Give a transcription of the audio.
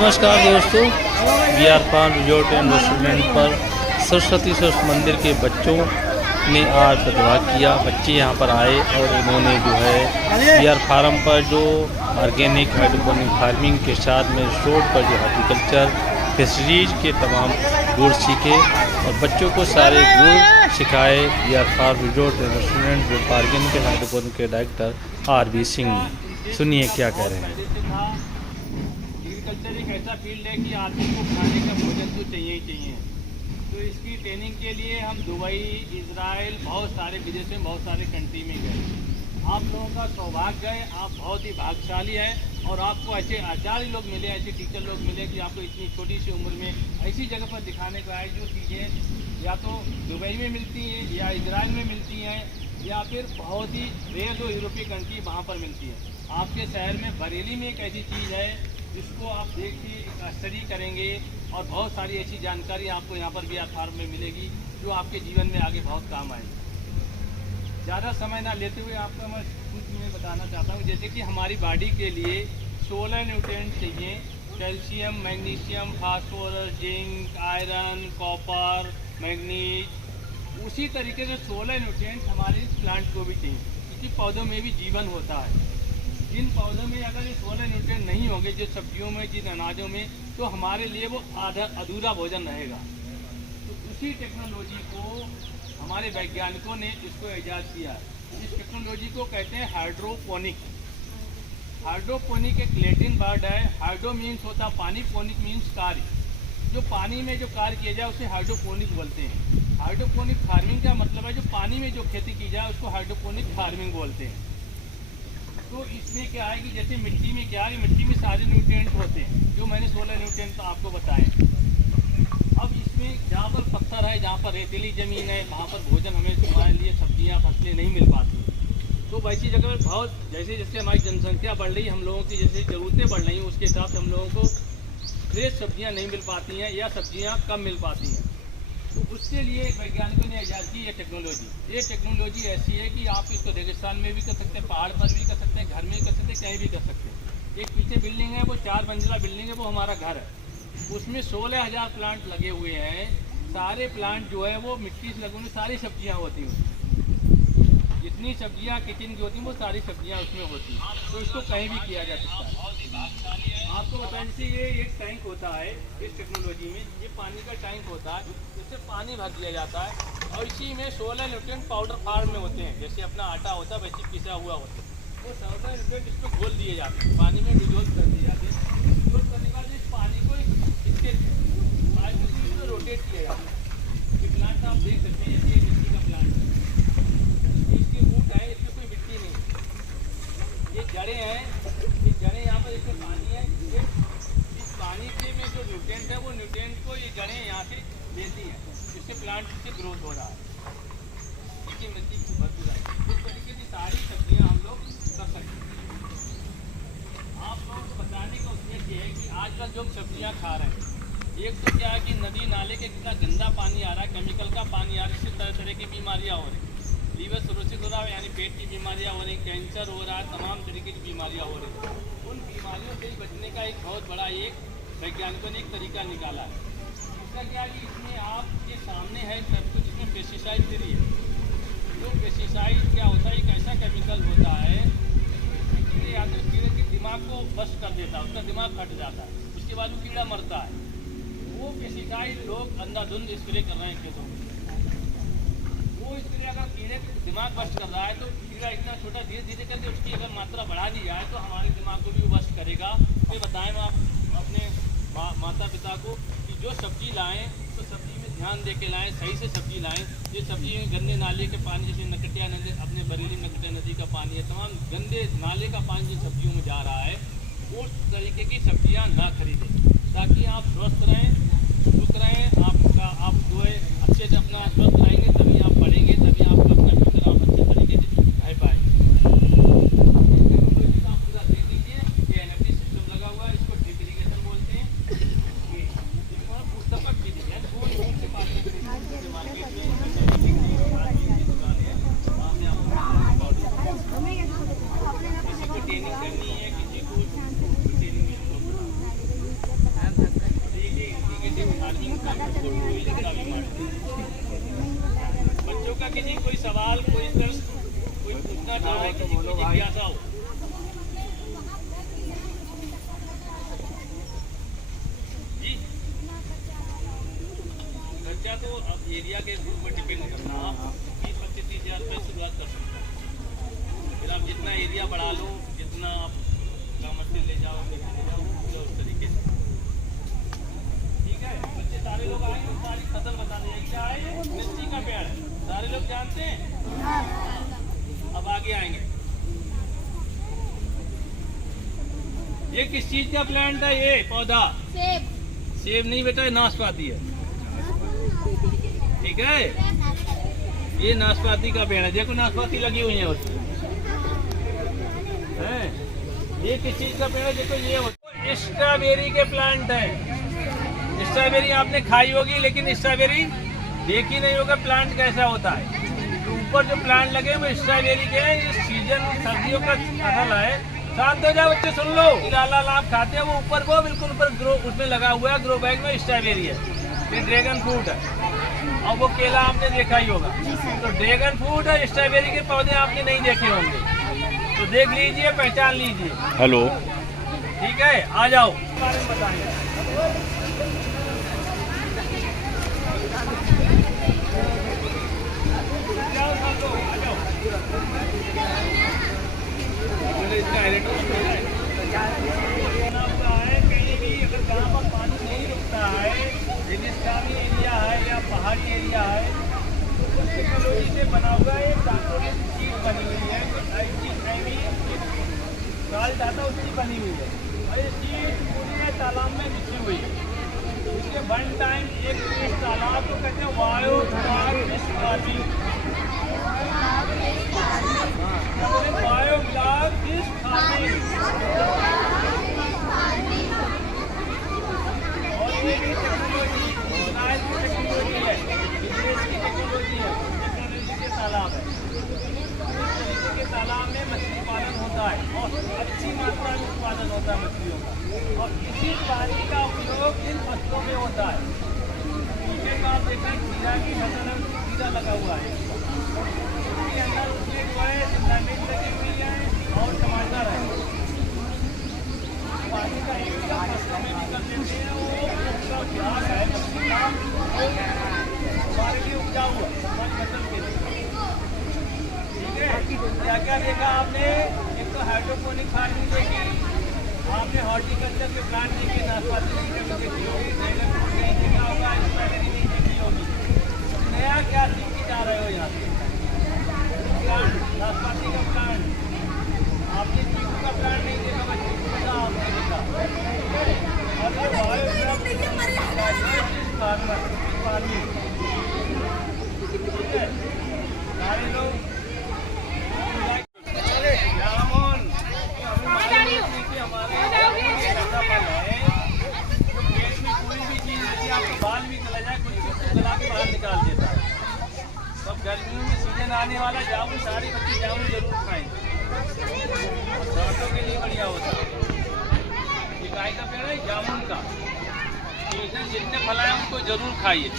नमस्कार दोस्तों, we are farm resort and restaurant पर सरस्वती सरस्वती मंदिर के बच्चों ने आज प्रतिभाग किया। बच्चे यहां पर आए और उन्होंने जो है वी आर फार्म पर जो ऑर्गेनिक हाइड्रोपोनिक फार्मिंग के साथ में रिसोर्ट पर जो हॉर्टिकल्चर फिशरीज के तमाम गुण सीखे और बच्चों को सारे गुण सिखाए। We are farm resort and restaurant जो ऑर्गेनिक हाइड्रोपोनिक के डायरेक्टर आर.बी. सिंह ने, सुनिए क्या कह रहे हैं। एग्रीकल्चर एक ऐसा फील्ड है कि आदमी को खाने का भोजन तो चाहिए ही चाहिए। तो इसकी ट्रेनिंग के लिए हम दुबई, इजराइल, बहुत सारे विदेश में बहुत सारे कंट्री में गए। आप लोगों का सौभाग्य है, आप बहुत ही भाग्यशाली हैं और आपको ऐसे आचार्य लोग मिले, ऐसे टीचर लोग मिले कि आपको इतनी छोटी सी उम्र में ऐसी जगह पर दिखाने को आए जो चीज़ें या तो दुबई में मिलती हैं या इजराइल में मिलती हैं या फिर बहुत ही रेयर जो यूरोपीय कंट्री वहाँ पर मिलती है। आपके शहर में बरेली में एक ऐसी चीज़ है जिसको आप देखिए, स्टडी करेंगे और बहुत सारी ऐसी जानकारी आपको यहाँ पर वी आर फार्म में मिलेगी जो आपके जीवन में आगे बहुत काम आएगी। ज़्यादा समय ना लेते हुए आपको मैं कुछ मैं बताना चाहता हूँ। जैसे कि हमारी बॉडी के लिए 16 न्यूट्रिएंट चाहिए, calcium, magnesium, phosphorus, zinc, iron, copper, manganese. उसी तरीके से 16 न्यूट्रिएंट हमारे प्लांट को भी चाहिए, क्योंकि पौधों में भी जीवन होता है। जिन पौधों में अगर ये 16 न्यूट्रिएंट नहीं होंगे, जो सब्जियों में, जिन अनाजों में, तो हमारे लिए वो अधूरा भोजन रहेगा। तो उसी टेक्नोलॉजी को हमारे वैज्ञानिकों ने इसको ईजाद किया। इस टेक्नोलॉजी को कहते हैं हाइड्रोपोनिक। हाइड्रोपोनिक एक लैटिन वर्ड है। हाइड्रो मीन्स होता पानी, पोनिक मीन्स कार्य। जो पानी में जो कार्य किया जाए उसे हाइड्रोपोनिक बोलते हैं। हाइड्रोपोनिक फार्मिंग का मतलब है जो पानी में जो खेती की जाए उसको हाइड्रोपोनिक फार्मिंग बोलते हैं। तो इसमें क्या है कि जैसे मिट्टी में क्या है, मिट्टी में सारे न्यूट्रिएंट होते हैं जो मैंने 16 न्यूट्रिएंट आपको बताए। अब इसमें जहाँ पर पत्थर है, जहाँ पर रेतीली ज़मीन है, वहाँ पर भोजन हमें हमारे लिए सब्जियाँ फसलें नहीं मिल पाती। तो वैसी जगह पर बहुत जैसे जैसे हमारी जनसंख्या बढ़ रही है, हम लोगों की जैसे ज़रूरतें बढ़ रही हैं, उसके हिसाब से हम लोगों को फ्रेश सब्जियाँ नहीं मिल पाती हैं या सब्जियाँ कम मिल पाती हैं। तो उसके लिए वैज्ञानिकों ने ईजाद की ये टेक्नोलॉजी। ये टेक्नोलॉजी ऐसी है कि आप इसको रेगिस्तान में भी कर सकते हैं, पहाड़ पर भी कर सकते हैं, घर में भी कर सकते हैं, कहीं भी कर सकते हैं। एक पीछे बिल्डिंग है, वो 4 मंजिला बिल्डिंग है, वो हमारा घर है। उसमें 16,000 प्लांट लगे हुए हैं। सारे प्लांट जो है वो मिट्टी से लगे हुए, सारी सब्जियाँ होती हैं। जितनी सब्जियाँ किचन की होती हैं वो सारी सब्जियाँ उसमें होती हैं। तो इसको कहीं भी किया जा सकता है। आपको बताएं, जैसे ये एक टैंक होता है इस टेक्नोलॉजी में, ये पानी का टैंक होता है, जिससे पानी भर दिया जाता है और इसी में 16 न्यूट्रिएंट पाउडर फॉर्म में होते हैं। जैसे अपना आटा होता है वैसे पिसा हुआ होता है। वो 16 न्यूट्रिएंट इस पर घोल दिए जाते हैं, पानी में डिजोल्व कर दिए जाते हैं। डिजोल्व करने के बाद इस पानी को इसके रोटेट किया जाता है। ये प्लांट आप देख सकते हैं, ये मिट्टी का प्लांट है, इसकी रूट है, इसमें कोई मिट्टी नहीं, ये जड़ें हैं। ये जड़ें यहाँ पर इसमें पानी है, इस पानी के में जो न्यूट्रिएंट है वो न्यूट्रिएंट को ये जड़ें यहाँ से लेती हैं, इससे प्लांट से ग्रोथ हो रहा है। देखिए मिट्टी भरपूर है। इस तरीके की सारी सब्जियाँ हम लोग कर सकते हैं। आप लोगों को बताने का उद्देश्य ये है कि आजकल जो सब्जियाँ खा रहे हैं, एक तो क्या है कि नदी नाले के कितना गंदा पानी आ रहा है, केमिकल का पानी आ रहा है, इससे तरह तरह की बीमारियाँ हो रही हैं। लीवर सिरोसिस हो रहा है, यानी पेट की बीमारियाँ हो रही, कैंसर हो रहा है, तमाम तरीके की बीमारियाँ हो रही हैं। उन बीमारियों से बचने का एक बहुत बड़ा एक वैज्ञानिकों ने एक तरीका निकाला है। इसका क्या है कि इसमें आपके सामने है सब कुछ, इसमें पेस्टिसाइड फ्री है। जो पेस्टिसाइड क्या होता है, एक ऐसा केमिकल होता है कीड़े आते हैं, कीड़े के दिमाग को बस्ट कर देता है, उसका दिमाग फट जाता है, उसके बाद वो कीड़ा मरता है। वो पेस्टिसाइड लोग अंधाधुंध स्प्रे कर रहे हैं खेतों में। वो स्प्रे अगर कीड़े दिमाग बस्ट कर रहा है तो कीड़ा इतना छोटा, धीरे धीरे करके उसकी अगर मात्रा बढ़ा दी जाए तो हमारे दिमाग को भी वो बस्ट करेगा। तो बताएं आप अपने माता पिता को कि जो सब्जी लाएं तो सब्जी में ध्यान दे के लाएँ, सही से सब्जी लाएँ। ये सब्जी गंदे नाले के पानी, जैसे नकटिया नदी, अपने बरेली में नकटिया नदी का पानी है, तमाम गंदे नाले का पानी जिन सब्जियों में जा रहा है, उस तरीके की सब्जियाँ ना खरीदें, ताकि आप स्वस्थ रहें, सुख रहें। आप जो है अच्छे से अपना स्वस्थ रहेंगे, तभी आप पढ़ेंगे, तभी आपको अपना फ्यूचर आप अच्छे तरीके से रह पाएंगे। टेक्नोलॉजी का आप पूरा देख लीजिए, ये एनएफटी सिस्टम लगा हुआ है, इसको ड्रिप इरिगेशन बोलते हैं। पुस्तक की डिजाइन कोई से मार्केट में किसी को ट्रेनिंग करनी है, किसी को ट्रेनिंग चार्जिंग इसका भी मॉडल। बच्चों का किसी कोई सवाल, कोई प्रश्न, कोई पूछना चाहे, किसी को जिज्ञासा हो। जी खर्चा तो अब एरिया के रूप पर डिपेंड करता है। आप 20-25-30 हज़ार रुपये शुरुआत कर सकते हैं। फिर आप जितना एरिया बढ़ा लो, जितना आप मशीन ले जाओ, उस तरीके से। ठीक है, बच्चे सारे लोग आएंगे, सारी फसल बता देंगे क्या है। ये मिर्ची का पेड़ है, सारे लोग जानते हैं। अब आगे आएंगे, ये किस चीज का प्लांट है? ये पौधा सेब नहीं बेटा, ये नाशपाती है। ठीक है, ये नाशपाती का पेड़ है। देखो नाशपाती लगी हुई है उसमें। ये किस चीज का पेड़ है? देखो ये स्ट्रॉबेरी के प्लांट है। स्ट्रॉबेरी आपने खाई होगी, लेकिन स्ट्रॉबेरी देखी नहीं होगा प्लांट कैसा होता है। तो ऊपर जो प्लांट लगे वो स्ट्रॉबेरी के हैं। ये सीजन सर्दियों का फसल है। शांत हो जाओ बच्चे, सुन लो। लाल लाल आप खाते हैं वो ऊपर को बिल्कुल ऊपर ग्रो उसमें लगा हुआ है, ग्रो बैग में स्ट्रॉबेरी है। ये ड्रैगन फ्रूट है, और वो केला आपने देखा ही होगा। तो ड्रैगन फ्रूट और स्ट्रॉबेरी के पौधे आपने नहीं देखे होंगे, तो देख लीजिए, पहचान लीजिए। हेलो, ठीक है, आ जाओ बारे में बताएंगे। कहीं भी अगर जहाँ पर पानी नहीं रुकता है, रेगिस्तानी एरिया है या पहाड़ी एरिया है, तो टेक्नोलॉजी से बना हुआ एक डाक्टोरियल चीज बनी हुई है। साल ज़्यादा उसकी बनी हुई है, और ये चीज पूरे तालाब में बिछी हुई है। इसके वन टाइम एक इस तालाब को कहते हैं बायोग्लास फिश फार्मिंग। बायोग्लास फिश फार्मिंग, और ये भी टेक्नोलॉजी साइंस की टेक्नोलॉजी है, विदेश की टेक्नोलॉजी है। टेक्नोलॉजी के तालाब है, के तालाब में मछली पालन होता है, और अच्छी मात्रा में उत्पादन होता है मछलियों का। और इसी पानी का उपयोग इन फसलों में होता है। पीछे का आप देखा खीरा की फसल है, खीरा लगा हुआ है, उसके अंदर उसमें जो है शिमला मिर्च लगी हुई है और टमाटर है। पानी का एक फसलों में भी कर देते हैं। वो उसका अभ्यास है मछली का, हमारे लिए उपजाऊ है, हमारी फसल के लिए। क्या क्या देखा आपने? एक तो हाइड्रोपोनिक फार्मिंग देखी, आपने हॉर्टिकल्चर के प्लांट देखे, नाशपाती नहीं देखी होगी, ड्रैगन फ्रूट नहीं देखा होगा, स्ट्रॉबेरी नहीं देखी होगी। नया क्या सीख के जा रहे हो यहाँ से? प्लांट, नाशपाती का प्लांट, आपने चीकू का प्लांट नहीं देखा, बस चीकू का आपने देखा। और ये फार्मिंग, ठीक है, सारे लोग बाल भी गला जाए, कुछ चीज गला के बाहर निकाल देता है। तो गर्मियों में सीजन आने वाला, जामुन सारे बच्चे जामुन जरूर खाएंगे, दांतों के लिए बढ़िया होता है। ये गाय का पेड़ है जामुन का, सीजन जितने फल आए उनको जरूर खाइए।